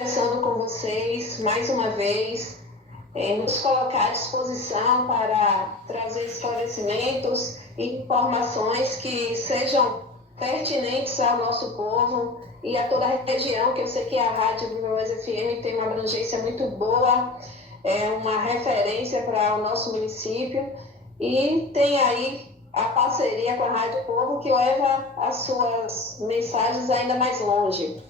conversando com vocês mais uma vez, nos colocar à disposição para trazer esclarecimentos e informações que sejam pertinentes ao nosso povo e a toda a região, que eu sei que a Rádio Viva Voz FM tem uma abrangência muito boa, é uma referência para o nosso município e tem aí a parceria com a Rádio Povo que leva as suas mensagens ainda mais longe.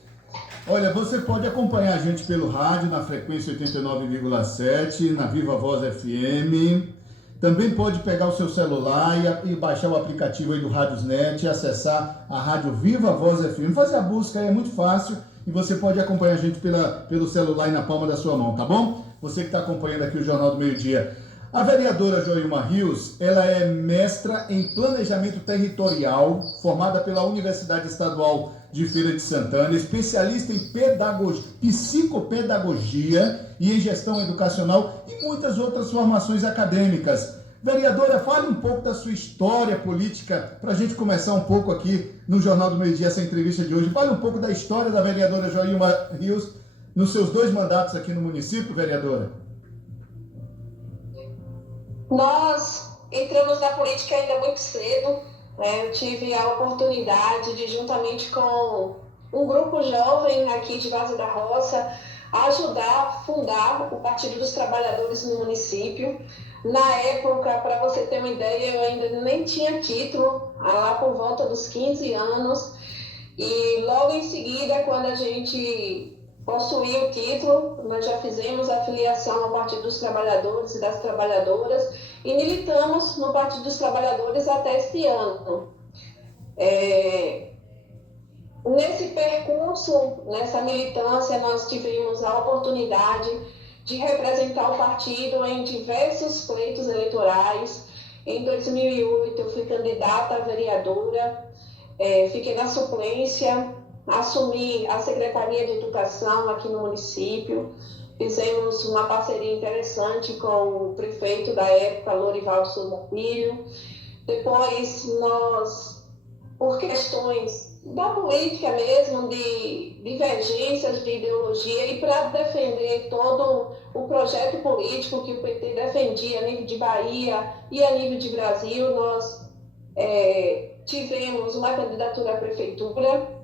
Olha, você pode acompanhar a gente pelo rádio na frequência 89,7, na Viva Voz FM. Também pode pegar o seu celular e baixar o aplicativo aí do Radiosnet e acessar a Rádio Viva Voz FM. Fazer a busca aí é muito fácil e você pode acompanhar a gente pelo celular e na palma da sua mão, tá bom? Você que está acompanhando aqui o Jornal do Meio-Dia. A vereadora Joilma Rios, ela é mestra em Planejamento Territorial, formada pela Universidade Estadual de Feira de Santana, especialista em psicopedagogia e em gestão educacional e muitas outras formações acadêmicas. Vereadora, fale um pouco da sua história política, para a gente começar um pouco aqui no Jornal do Meio-Dia, essa entrevista de hoje. Fale um pouco da história da vereadora Joilma Rios nos seus 2 mandatos aqui no município, vereadora. Nós entramos na política ainda muito cedo, né? Eu tive a oportunidade de, juntamente com um grupo jovem aqui de Várzea da Roça, ajudar a fundar o Partido dos Trabalhadores no município. Na época, para você ter uma ideia, eu ainda nem tinha título, lá por volta dos 15 anos, e logo em seguida, quando a gente possuir o título, nós já fizemos a filiação ao Partido dos Trabalhadores e das Trabalhadoras e militamos no Partido dos Trabalhadores até este ano. Nesse percurso, nessa militância, nós tivemos a oportunidade de representar o partido em diversos pleitos eleitorais. Em 2008, eu fui candidata a vereadora, fiquei na suplência, assumi a Secretaria de Educação aqui no município, fizemos uma parceria interessante com o prefeito da época, Lorivaldo Souza Filho. Depois nós, por questões da política mesmo, de divergências de ideologia e para defender todo o projeto político que o PT defendia a nível de Bahia e a nível de Brasil, nós tivemos uma candidatura à prefeitura.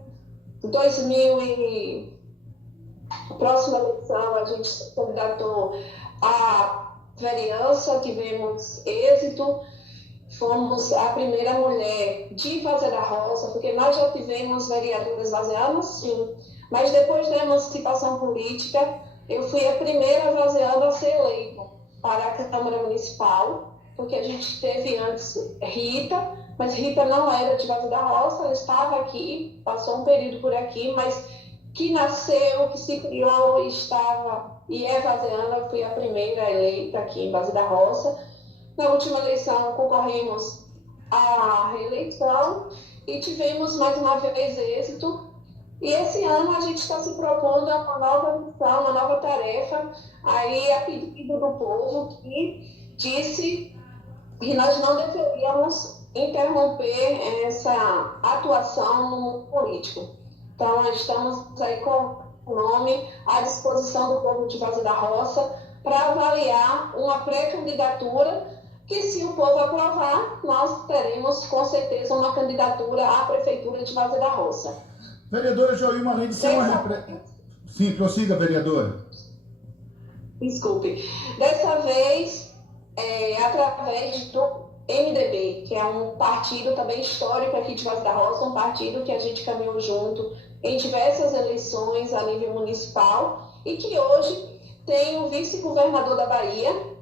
Próxima eleição, a gente se candidatou à vereança, tivemos êxito, fomos a primeira mulher de Várzea da Roça, porque nós já tivemos vereadoras vazeanas, sim, mas depois da emancipação política, eu fui a primeira vazeana a ser eleita para a Câmara Municipal, porque a gente teve antes Rita, mas Rita não era de Várzea da Roça, ela estava aqui, passou um período por aqui, mas que nasceu, que se criou, estava e é vazeana, eu fui a primeira eleita aqui em Várzea da Roça. Na última eleição concorremos à reeleição e tivemos mais uma vez êxito. E esse ano a gente está se propondo a uma nova missão, uma nova tarefa, aí a pedido do povo que disse que nós não deveríamos interromper essa atuação no mundo político. Então, nós estamos aí com o nome à disposição do povo de Várzea da Roça para avaliar uma pré-candidatura que, se o povo aprovar, nós teremos com certeza uma candidatura à Prefeitura de Várzea da Roça. Vereadora Joilma, além de ser Sim, prossiga, vereadora. Desculpe. Dessa vez, através do MDB, que é um partido também histórico aqui de Várzea da Roça, um partido que a gente caminhou junto em diversas eleições a nível municipal e que hoje tem o vice-governador da Bahia,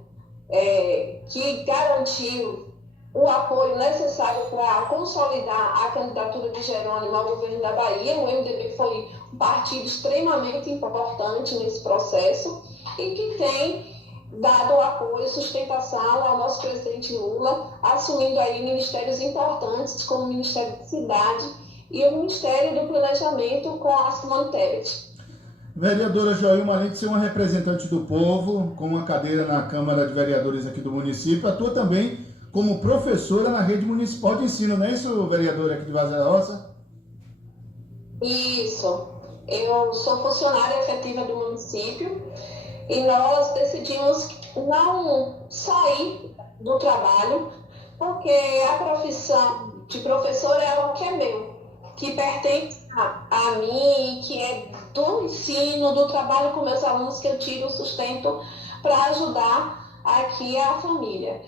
que garantiu o apoio necessário para consolidar a candidatura de Jerônimo ao governo da Bahia. O MDB foi um partido extremamente importante nesse processo e que tem dado apoio e sustentação ao nosso presidente Lula, assumindo aí ministérios importantes, como o Ministério da Cidade e o Ministério do Planejamento com a Simone Tebet. Vereadora Joilma, além de ser uma representante do povo, com uma cadeira na Câmara de Vereadores aqui do município, atua também como professora na rede municipal de ensino, não é isso, vereadora aqui de Várzea da Roça? Isso. Eu sou funcionária efetiva do município e nós decidimos não sair do trabalho, porque a profissão de professor é algo que é meu, que pertence a mim, que é do ensino, do trabalho com meus alunos, que eu tiro o sustento para ajudar aqui a família.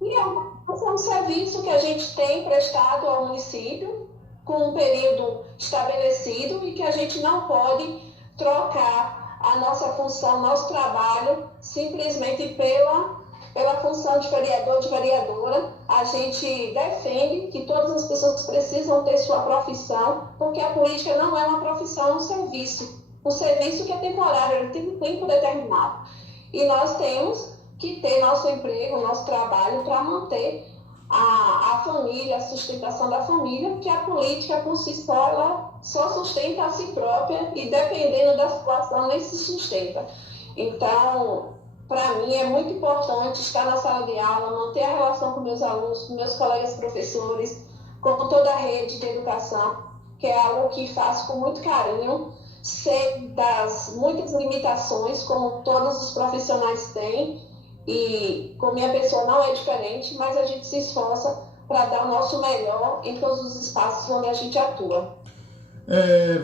E é um serviço que a gente tem prestado ao município, com um período estabelecido e que a gente não pode trocar a nossa função, nosso trabalho, simplesmente pela função de vereador, de vereadora. A gente defende que todas as pessoas precisam ter sua profissão, porque a política não é uma profissão, é um serviço que é temporário, ele tem um tempo determinado. E nós temos que ter nosso emprego, nosso trabalho para manter a família, a sustentação da família, porque a política por si só, ela só sustenta a si própria e dependendo da situação nem se sustenta. Então, para mim é muito importante estar na sala de aula, manter a relação com meus alunos, com meus colegas professores, com toda a rede de educação, que é algo que faço com muito carinho, sei das muitas limitações, como todos os profissionais têm, e com minha pessoa não é diferente, mas a gente se esforça para dar o nosso melhor em todos os espaços onde a gente atua.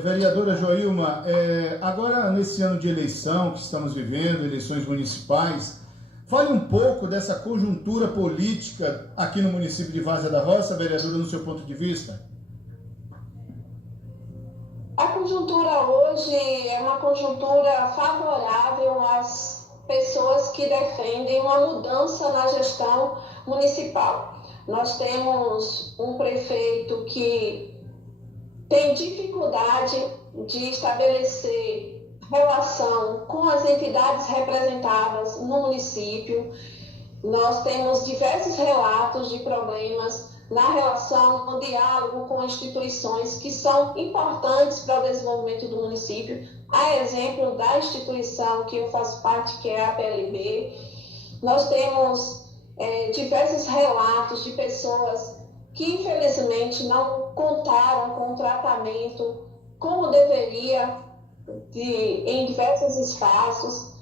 Vereadora Joilma, agora nesse ano de eleição que estamos vivendo, eleições municipais, fale um pouco dessa conjuntura política aqui no município de Várzea da Roça, vereadora, no seu ponto de vista. A conjuntura hoje é uma conjuntura favorável às pessoas que defendem uma mudança na gestão municipal. Nós temos um prefeito que tem dificuldade de estabelecer relação com as entidades representadas no município. Nós temos diversos relatos de problemas na relação, no diálogo com instituições que são importantes para o desenvolvimento do município. A exemplo da instituição que eu faço parte, que é a PLB, nós temos diversos relatos de pessoas que infelizmente não contaram com o tratamento como deveria em diversos espaços.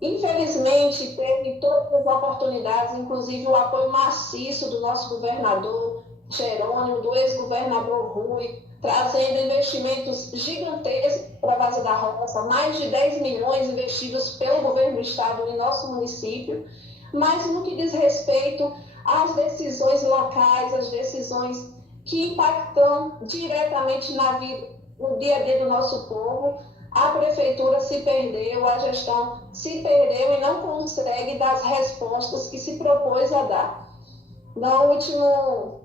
Infelizmente, teve todas as oportunidades, inclusive o apoio maciço do nosso governador Jerônimo, do ex-governador Rui, trazendo investimentos gigantescos para a Várzea da Roça, mais de 10 milhões investidos pelo governo do estado em nosso município, mas no que diz respeito às decisões locais, às decisões que impactam diretamente na vida, no dia a dia do nosso povo, a prefeitura se perdeu, a gestão se perdeu e não consegue dar as respostas que se propôs a dar. No último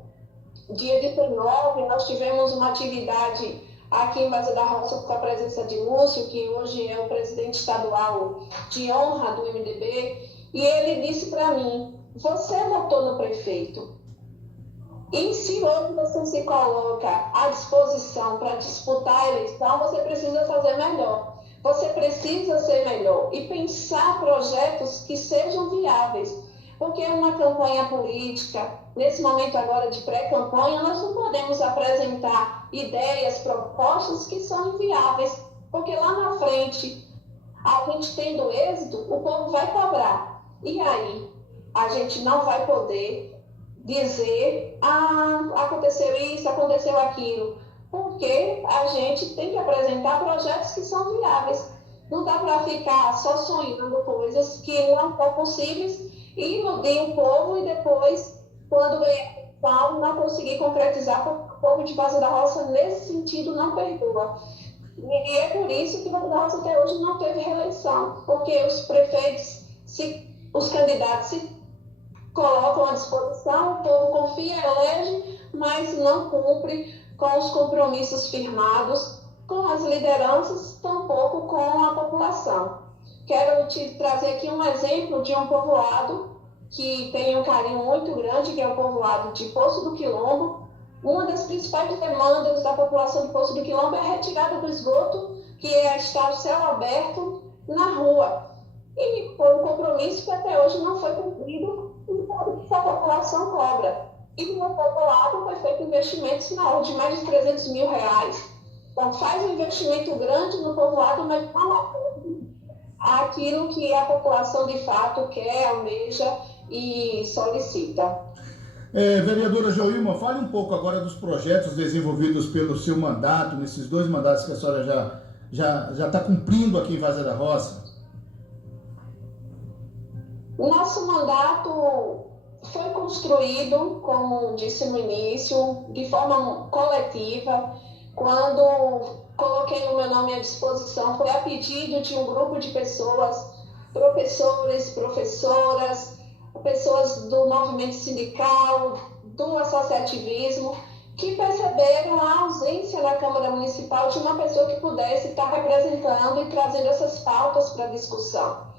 dia 19, nós tivemos uma atividade aqui em Várzea da Roça com a presença de Lúcio, que hoje é o presidente estadual de honra do MDB, e ele disse para mim: você votou no prefeito, e se hoje você se coloca à disposição para disputar a eleição, você precisa fazer melhor. Você precisa ser melhor e pensar projetos que sejam viáveis. Porque uma campanha política, nesse momento agora de pré-campanha, nós não podemos apresentar ideias, propostas que são inviáveis. Porque lá na frente, a gente tendo êxito, o povo vai cobrar. E aí, a gente não vai poder dizer: aconteceu isso, aconteceu aquilo, porque a gente tem que apresentar projetos que são viáveis. Não dá para ficar só sonhando coisas que não são possíveis e iludir o povo e depois, quando ganhar não conseguir concretizar, porque o povo de Várzea da Roça, nesse sentido, não perdoa. E é por isso que Várzea da Roça até hoje não teve reeleição, porque os prefeitos, os candidatos se colocam à disposição, o povo confia, elege, mas não cumpre com os compromissos firmados com as lideranças, tampouco com a população. Quero te trazer aqui um exemplo de um povoado que tem um carinho muito grande, que é o povoado de Poço do Quilombo. Uma das principais demandas da população de Poço do Quilombo é a retirada do esgoto, que é estar o céu aberto na rua. E foi um compromisso que até hoje não foi cumprido, e a população cobra. E no povoado foi feito investimentos na ordem de mais de R$300 mil. Então, faz um investimento grande no povoado, mas não aquilo que a população de fato quer, almeja e solicita. Vereadora Joilma, fale um pouco agora dos projetos desenvolvidos pelo seu mandato, nesses 2 mandatos que a senhora já está cumprindo aqui em Várzea da Roça. O nosso mandato foi construído, como disse no início, de forma coletiva. Quando coloquei o meu nome à disposição, foi a pedido de um grupo de pessoas, professores, professoras, pessoas do movimento sindical, do associativismo, que perceberam a ausência na Câmara Municipal de uma pessoa que pudesse estar representando e trazendo essas pautas para discussão.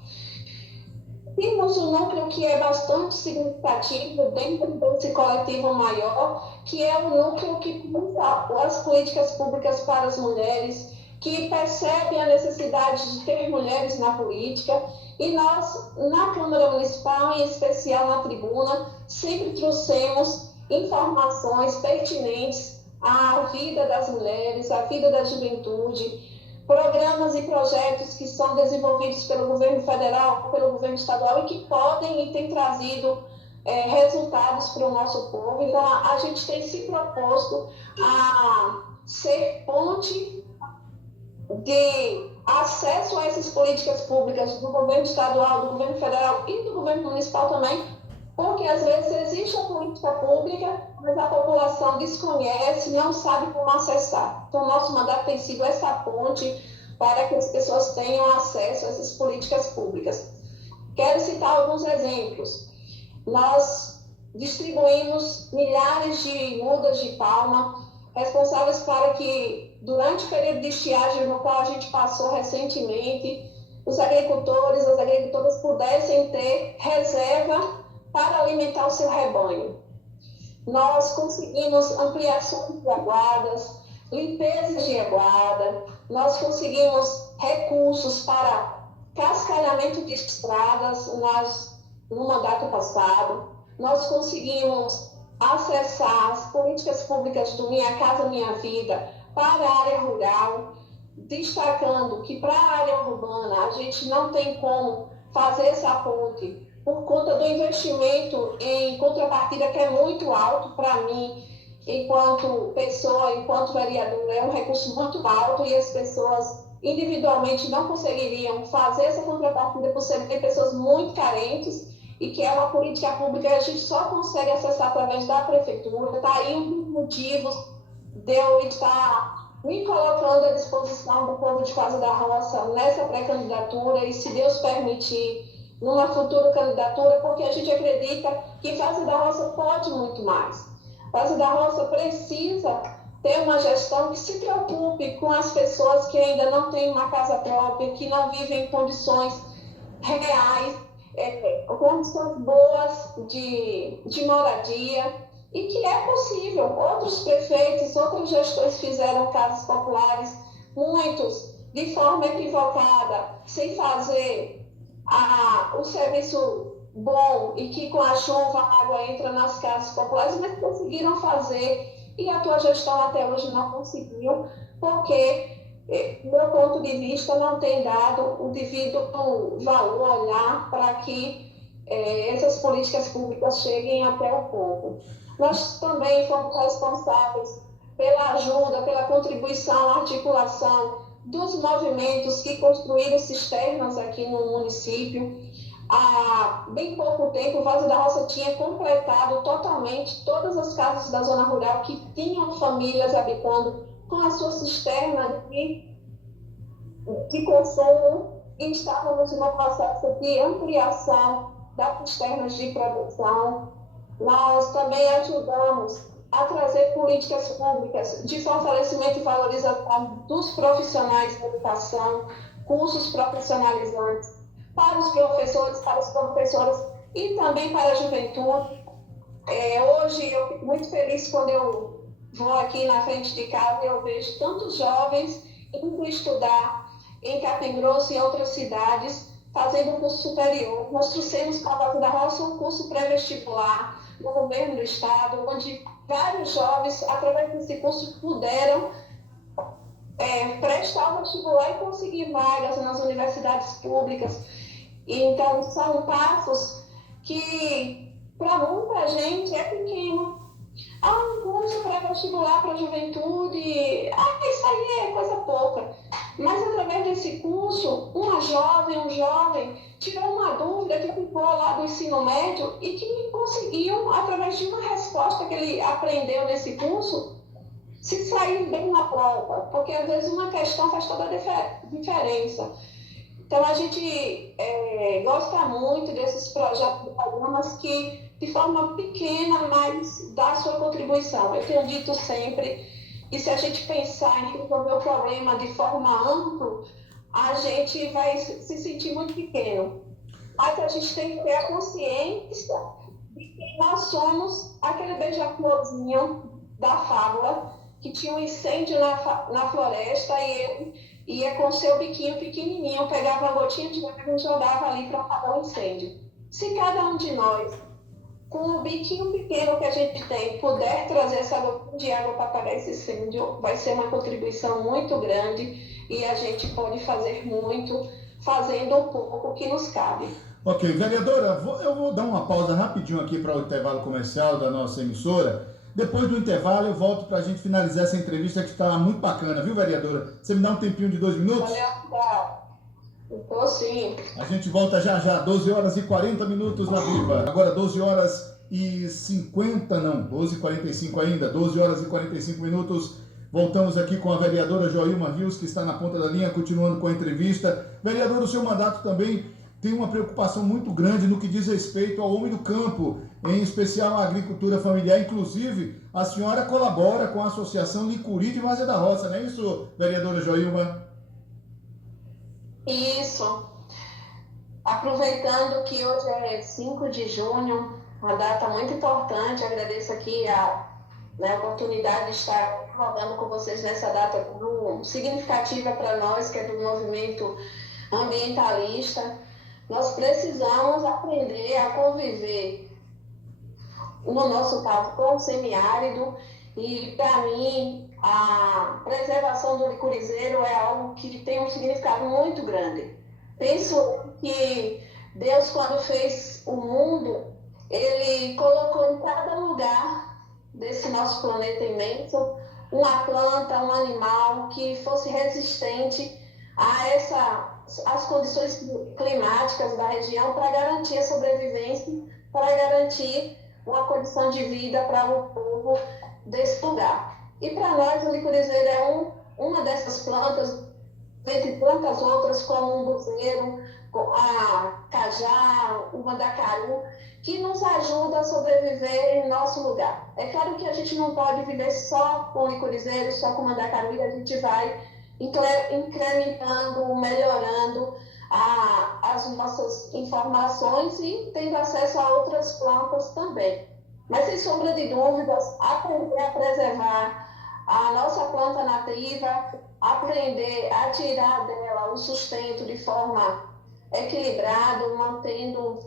Temos um núcleo que é bastante significativo dentro desse coletivo maior, que é o núcleo que pensa as políticas públicas para as mulheres, que percebe a necessidade de ter mulheres na política. E nós, na Câmara Municipal, em especial na tribuna, sempre trouxemos informações pertinentes à vida das mulheres, à vida da juventude, programas e projetos que são desenvolvidos pelo governo federal, pelo governo estadual e que podem e têm trazido resultados para o nosso povo. Então, a gente tem se proposto a ser ponte de acesso a essas políticas públicas do governo estadual, do governo federal e do governo municipal também, porque às vezes existe a política pública, mas a população desconhece, não sabe como acessar. Então, o nosso mandato tem sido essa ponte para que as pessoas tenham acesso a essas políticas públicas. Quero citar alguns exemplos. Nós distribuímos milhares de mudas de palma, responsáveis para que, durante o período de estiagem no qual a gente passou recentemente, os agricultores, as agricultoras pudessem ter reserva para alimentar o seu rebanho. Nós conseguimos ampliações de aguadas, limpezas de aguada, nós conseguimos recursos para cascalhamento de estradas no mandato passado, nós conseguimos acessar as políticas públicas do Minha Casa Minha Vida para a área rural, destacando que para a área urbana a gente não tem como fazer essa ponte por conta do investimento em contrapartida que é muito alto para mim, enquanto pessoa, enquanto vereadora, é um recurso muito alto e as pessoas individualmente não conseguiriam fazer essa contrapartida por serem pessoas muito carentes e que é uma política pública que a gente só consegue acessar através da prefeitura. Está aí um dos motivos de eu estar me colocando à disposição do povo de Várzea da Roça nessa pré-candidatura e, se Deus permitir, numa futura candidatura, porque a gente acredita que Várzea da Roça pode muito mais. Várzea da Roça precisa ter uma gestão que se preocupe com as pessoas que ainda não têm uma casa própria, que não vivem em condições reais, condições boas de moradia, e que é possível. Outros prefeitos, outros gestores fizeram casas populares, muitos de forma equivocada, sem fazer o serviço bom e que com a chuva a água entra nas casas populares, mas conseguiram fazer e a tua gestão até hoje não conseguiu, porque, do meu ponto de vista, não tem dado o devido valor, olhar para que essas políticas públicas cheguem até o povo. Nós também fomos responsáveis pela ajuda, pela contribuição, articulação dos movimentos que construíram cisternas aqui no município. Há bem pouco tempo, Várzea da Roça tinha completado totalmente todas as casas da zona rural que tinham famílias habitando com a sua cisterna de consumo, e estávamos no processo de ampliação das cisternas de produção. Nós também ajudamos a trazer políticas públicas de fortalecimento e valorização dos profissionais da educação, cursos profissionalizantes para os professores, para as professoras e também para a juventude. Hoje eu fico muito feliz quando eu vou aqui na frente de casa e eu vejo tantos jovens indo estudar em Capim Grosso e outras cidades, fazendo um curso superior. Nós trouxemos para a Várzea da Roça um curso pré-vestibular do governo do estado, onde vários jovens, através desse curso, puderam prestar o vestibular e conseguir vagas nas universidades públicas. Então, são passos que, para muita gente, é pequeno. Um curso pré-vestibular para a juventude, isso aí é coisa pouca. Mas, através desse curso, uma jovem, um jovem, tirou uma dúvida que ficou lá do ensino médio e que conseguiu, através de uma resposta que ele aprendeu nesse curso, se sair bem na prova. Porque, às vezes, uma questão faz toda a diferença. Então, a gente gosta muito desses projetos, programas que, de forma pequena, mas dá a sua contribuição. Eu tenho dito sempre, e se a gente pensar em resolver o problema de forma ampla, a gente vai se sentir muito pequeno. Mas a gente tem que ter a consciência de que nós somos aquele beija-florzinho da fábula, que tinha um incêndio na floresta e ele ia com seu biquinho pequenininho, pegava uma gotinha de água e jogava ali para apagar o incêndio. Se cada um de nós, com o biquinho pequeno que a gente tem, puder trazer essa gotinha de água para apagar esse incêndio, vai ser uma contribuição muito grande e a gente pode fazer muito, fazendo um pouco que nos cabe. Ok, vereadora, eu vou dar uma pausa rapidinho aqui para o intervalo comercial da nossa emissora. Depois do intervalo, eu volto para a gente finalizar essa entrevista que está muito bacana, viu, vereadora? Você me dá um tempinho de 2 minutos? Então, sim. A gente volta já já, 12 horas e 40 minutos na Viva. Agora 12 horas e 50, não, 12h45 ainda, 12 horas e 45 minutos. Voltamos aqui com a vereadora Joilma Rios, que está na ponta da linha, continuando com a entrevista. Vereadora, o seu mandato também tem uma preocupação muito grande no que diz respeito ao homem do campo, em especial a agricultura familiar. Inclusive, a senhora colabora com a Associação Licuri de Várzea da Roça, não é isso, vereadora Joilma? Isso. Aproveitando que hoje é 5 de junho, uma data muito importante, agradeço aqui a oportunidade de estar falando com vocês nessa data significativa para nós, que é do movimento ambientalista. Nós precisamos aprender a conviver, no nosso caso, com o semiárido, e para mim a preservação do licurizeiro é algo que tem um significado muito grande. Penso que Deus, quando fez o mundo, ele colocou em cada lugar desse nosso planeta imenso uma planta, um animal que fosse resistente às condições climáticas da região, para garantir a sobrevivência, para garantir uma condição de vida para o povo desse lugar. E para nós o licurizeiro é uma dessas plantas, entre tantas outras, como o umbuzeiro, a cajá, o mandacaru, que nos ajuda a sobreviver em nosso lugar. É claro que a gente não pode viver só com licurizeiro, só com mandacaru, e a gente vai incrementando, melhorando as nossas informações e tendo acesso a outras plantas também. Mas, sem sombra de dúvidas, aprender a preservar a nossa planta nativa, aprender a tirar dela o sustento de forma equilibrada, mantendo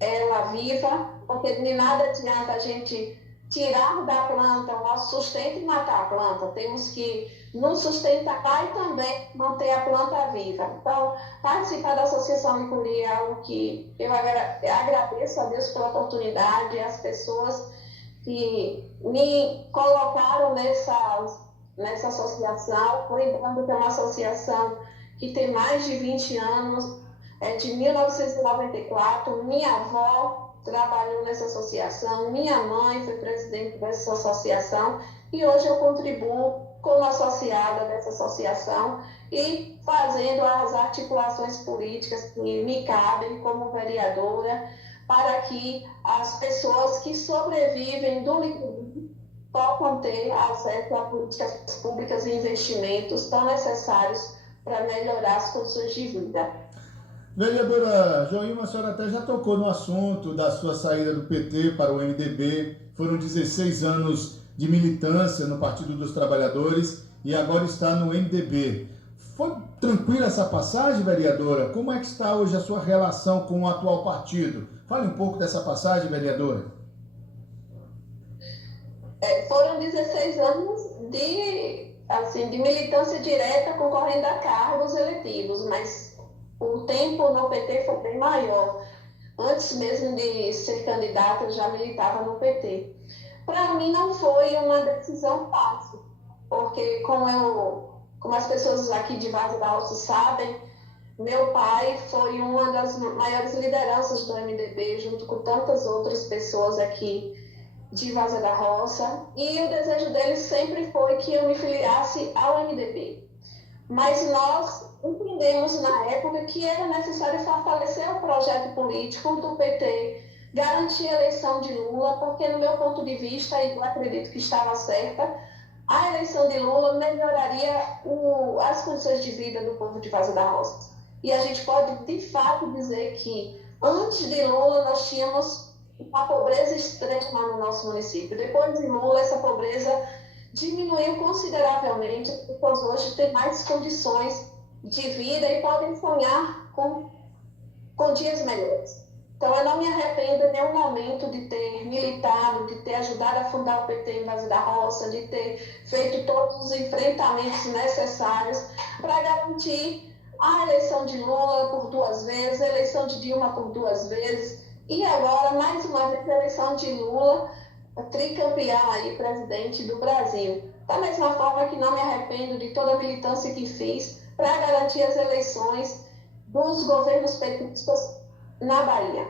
ela viva, porque de nada adianta a gente tirar da planta o nosso sustento e matar a planta. Temos que nos sustentar e também manter a planta viva. Então, participar da Associação Licuri é algo que eu agradeço a Deus pela oportunidade, as pessoas que me colocaram nessa associação. Lembrando que é uma associação que tem mais de 20 anos, de 1994. Minha avó trabalhou nessa associação, minha mãe foi presidente dessa associação e hoje eu contribuo como associada dessa associação e fazendo as articulações políticas que me cabem como vereadora, para que as pessoas que sobrevivem do Licuri possam ter acesso a políticas públicas e investimentos tão necessários para melhorar as condições de vida. Vereadora Joilma, a senhora até já tocou no assunto da sua saída do PT para o MDB. Foram 16 anos de militância no Partido dos Trabalhadores e agora está no MDB. Foi tranquila essa passagem, vereadora? Como é que está hoje a sua relação com o atual partido? Fale um pouco dessa passagem, vereadora. Foram 16 anos de assim, de militância direta concorrendo a cargos eletivos, mas o tempo no PT foi bem maior. Antes mesmo de ser candidata, eu já militava no PT. Para mim não foi uma decisão fácil, porque como as pessoas aqui de Várzea da Roça sabem, meu pai foi uma das maiores lideranças do MDB, junto com tantas outras pessoas aqui de Várzea da Roça, e o desejo dele sempre foi que eu me filiasse ao MDB. Mas nós entendemos na época que era necessário fortalecer o projeto político do PT, garantir a eleição de Lula, porque no meu ponto de vista, e eu acredito que estava certa, a eleição de Lula melhoraria as condições de vida do povo de Várzea da Roça. E a gente pode, de fato, dizer que antes de Lula nós tínhamos uma pobreza extrema no nosso município. Depois de Lula, essa pobreza diminuiu consideravelmente, as pessoas hoje têm mais condições de vida e podem sonhar com dias melhores. Então, eu não me arrependo em nenhum momento de ter militado, de ter ajudado a fundar o PT em Várzea da Roça, de ter feito todos os enfrentamentos necessários para garantir a eleição de Lula por 2 vezes, a eleição de Dilma por 2 vezes, e agora, mais uma vez, a eleição de Lula, tricampeão aí, presidente do Brasil. Da mesma forma que não me arrependo de toda a militância que fiz para garantir as eleições dos governos petistas na Bahia.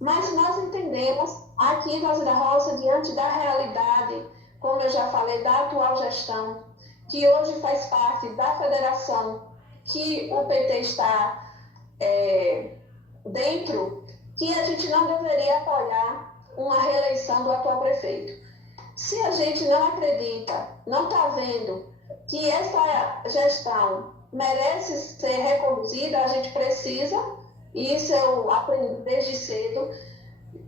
Mas nós entendemos, aqui em Várzea da Roça, diante da realidade, como eu já falei, da atual gestão, que hoje faz parte da federação que o PT está dentro, que a gente não deveria apoiar uma reeleição do atual prefeito. Se a gente não acredita, não está vendo que essa gestão merece ser reconduzida, a gente precisa, e isso eu aprendi desde cedo,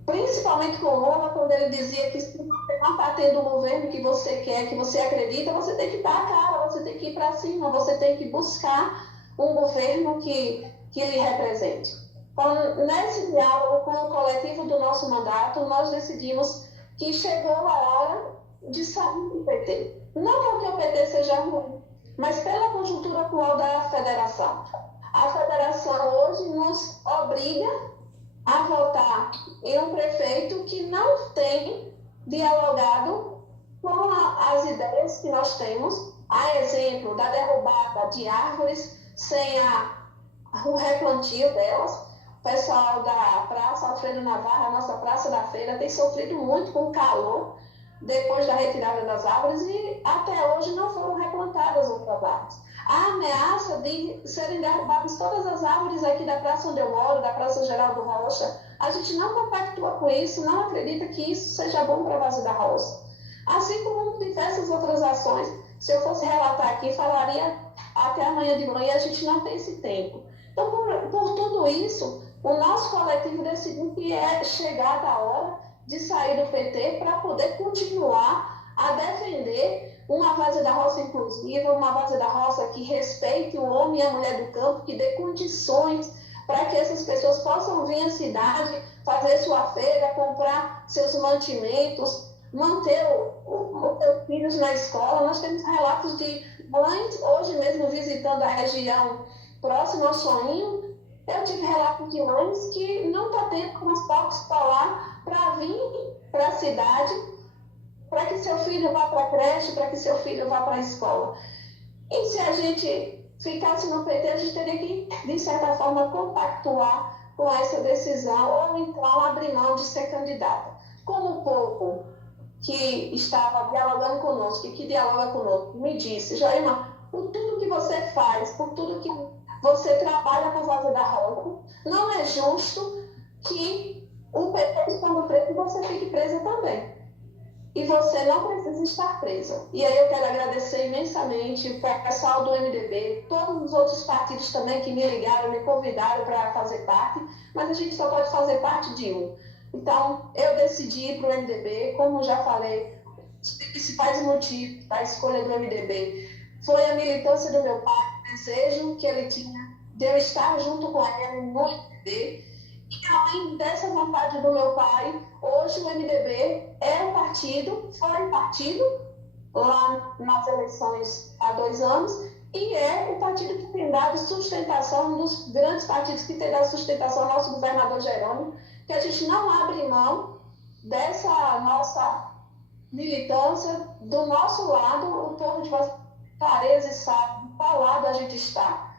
principalmente com o Lula, quando ele dizia que se você não está tendo o governo que você quer, que você acredita, você tem que dar a cara, você tem que ir para cima, você tem que buscar um governo que lhe represente. Então, nesse diálogo com o coletivo do nosso mandato, nós decidimos que chegou a hora de sair do PT. Não porque o PT seja ruim, mas pela conjuntura atual da federação. A federação hoje nos obriga a votar em um prefeito que não tem dialogado com as ideias que nós temos, a exemplo da derrubada de árvores sem o replantio delas. O pessoal da Praça Alfredo Navarro, a nossa Praça da Feira, tem sofrido muito com o calor depois da retirada das árvores e até hoje não foram replantadas outras árvores. A ameaça de serem derrubadas todas as árvores aqui da praça onde eu moro, da Praça Geraldo Rocha, a gente não compactua com isso, não acredita que isso seja bom para a Várzea da Roça. Assim como diversas outras ações. Se eu fosse relatar aqui, falaria até amanhã de manhã, a gente não tem esse tempo. Então, por tudo isso, o nosso coletivo decidiu que é chegada a hora de sair do PT para poder continuar a defender uma Várzea da Roça inclusiva, uma Várzea da Roça que respeite o homem e a mulher do campo, que dê condições para que essas pessoas possam vir à cidade, fazer sua feira, comprar seus mantimentos, manter os seus filhos na escola. Nós temos relatos de mães, hoje mesmo visitando a região próxima ao Soninho, eu tive relatos de mães que não estão tendo transporte escolar para vir para a cidade, para que seu filho vá para a creche, para que seu filho vá para a escola. E se a gente ficasse no PT, a gente teria que, de certa forma, compactuar com essa decisão ou então abrir mão de ser candidata. Como o povo que estava dialogando conosco e que dialoga conosco me disse: Joelma, por tudo que você faz, por tudo que você trabalha com a Várzea da Roça, não é justo que o PT estando preso, você fique presa também. E você não precisa estar presa. E aí eu quero agradecer imensamente o pessoal do MDB, todos os outros partidos também que me ligaram, me convidaram para fazer parte, mas a gente só pode fazer parte de um. Então, eu decidi ir para o MDB, como já falei, os principais motivos da escolha do MDB foi a militância do meu pai, o desejo que ele tinha de eu estar junto com ele no MDB. E além dessa vontade do meu pai, hoje o MDB é um partido, foi um partido, lá nas eleições há 2 anos, e é o partido que tem dado sustentação, um dos grandes partidos que tem dado sustentação ao nosso governador Jerônimo, que a gente não abre mão dessa nossa militância, do nosso lado, o povo de clareza e sabe do qual lado a gente está.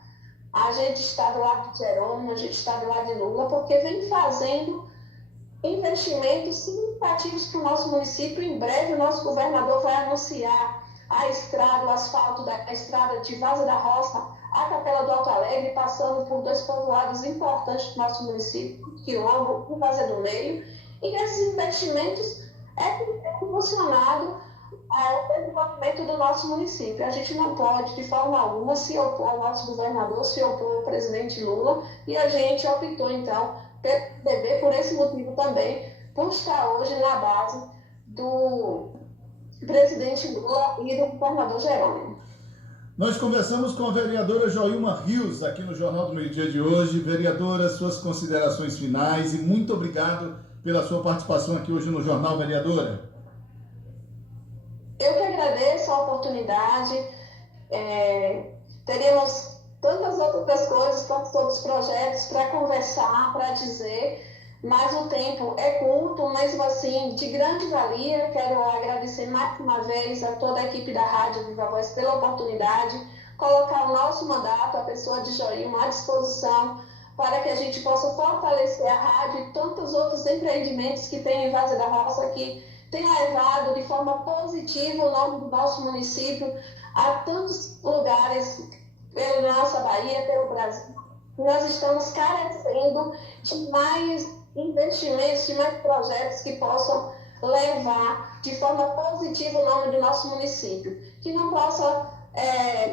A gente está do lado de Jerônimo, a gente está do lado de Lula, porque vem fazendo investimentos significativos para o nosso município. Em breve, o nosso governador vai anunciar a estrada, o asfalto da estrada de Vaza da Roça à Capela do Alto Alegre, passando por 2 povoados importantes do nosso município, Quilombo e Vaza do Meio. E esses investimentos têm funcionado o desenvolvimento do nosso município. A gente não pode, de forma alguma, se opor ao nosso governador, se opor ao presidente Lula, e a gente optou, então, por esse motivo também, por estar hoje na base do presidente Lula e do governador Jerônimo. Nós conversamos com a vereadora Joilma Rios aqui no Jornal do Meio Dia de hoje. Vereadora, suas considerações finais, e muito obrigado pela sua participação aqui hoje no Jornal, vereadora. Eu que agradeço a oportunidade. Teríamos tantas outras coisas, tantos outros projetos para conversar, para dizer, mas o tempo é curto, mesmo assim, de grande valia. Quero agradecer mais uma vez a toda a equipe da Rádio Viva Voz pela oportunidade, colocar o nosso mandato, a pessoa de Joilma, à disposição, para que a gente possa fortalecer a rádio e tantos outros empreendimentos que tem em Vaza da Roça, que tem levado de forma positiva o nome do nosso município a tantos lugares pela nossa Bahia, pelo Brasil. Nós estamos carecendo de mais investimentos, de mais projetos que possam levar de forma positiva o nome do nosso município, que não possa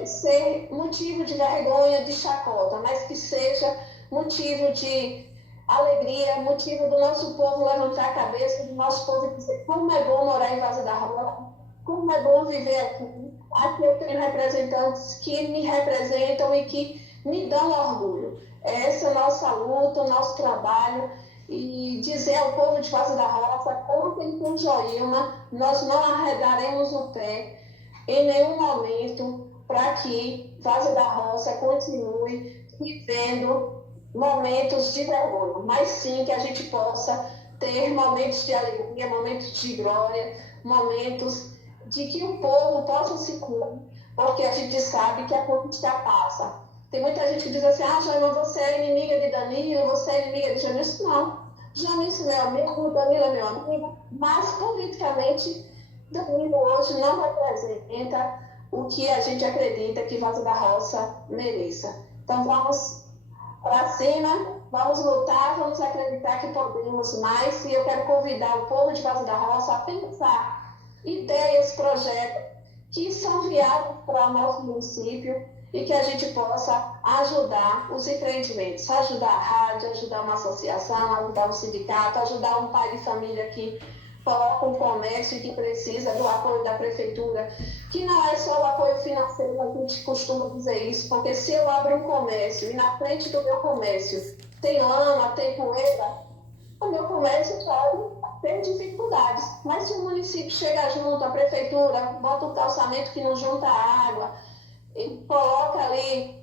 ser motivo de vergonha, de chacota, mas que seja motivo de alegria, motivo do nosso povo levantar a cabeça, do nosso povo dizer como é bom morar em Vaza da Roça, como é bom viver aqui. Aqui eu tenho representantes que me representam e que me dão orgulho. Essa é a nossa luta, o nosso trabalho, e dizer ao povo de Vaza da Roça, contem com Joilma, nós não arredaremos o pé em nenhum momento para que Vaza da Roça continue vivendo momentos de vergonha, mas sim que a gente possa ter momentos de alegria, momentos de glória, momentos de que o povo possa se curar, porque a gente sabe que a política passa. Tem muita gente que diz assim, Joilma, você é inimiga de Danilo, você é inimiga de Janice. Não, Janice é meu amigo, Danilo é meu amigo, mas politicamente Danilo hoje não representa o que a gente acredita que Vaza da Roça mereça. Então vamos para cima, vamos lutar, vamos acreditar que podemos mais, e eu quero convidar o povo de Vaza da Roça a pensar ideias, projetos que são viáveis para o nosso município e que a gente possa ajudar os empreendimentos, ajudar a rádio, ajudar uma associação, ajudar um sindicato, ajudar um pai de família que coloca um comércio e que precisa do apoio da prefeitura, que não é só o apoio financeiro, a gente costuma dizer isso, porque se eu abro um comércio e na frente do meu comércio tem lama, tem poeira, o meu comércio pode ter dificuldades. Mas se o município chega junto, a prefeitura bota um calçamento que não junta água, e coloca ali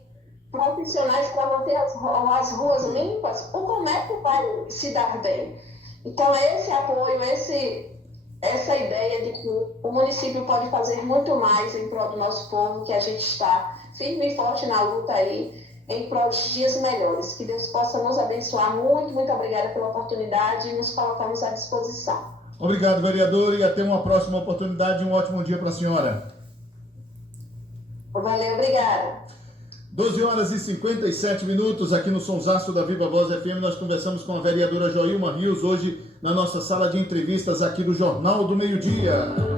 profissionais para manter as ruas limpas, o comércio vai se dar bem. Então, esse apoio, essa ideia de que o município pode fazer muito mais em prol do nosso povo, que a gente está firme e forte na luta aí, em prol de dias melhores. Que Deus possa nos abençoar. Muito, muito obrigada pela oportunidade e nos colocamos à disposição. Obrigado, vereador, e até uma próxima oportunidade. Um ótimo dia para a senhora. Valeu, obrigada. 12h57 aqui no Sonsaço da Viva Voz FM. Nós conversamos com a vereadora Joilma Rios hoje na nossa sala de entrevistas aqui do Jornal do Meio Dia.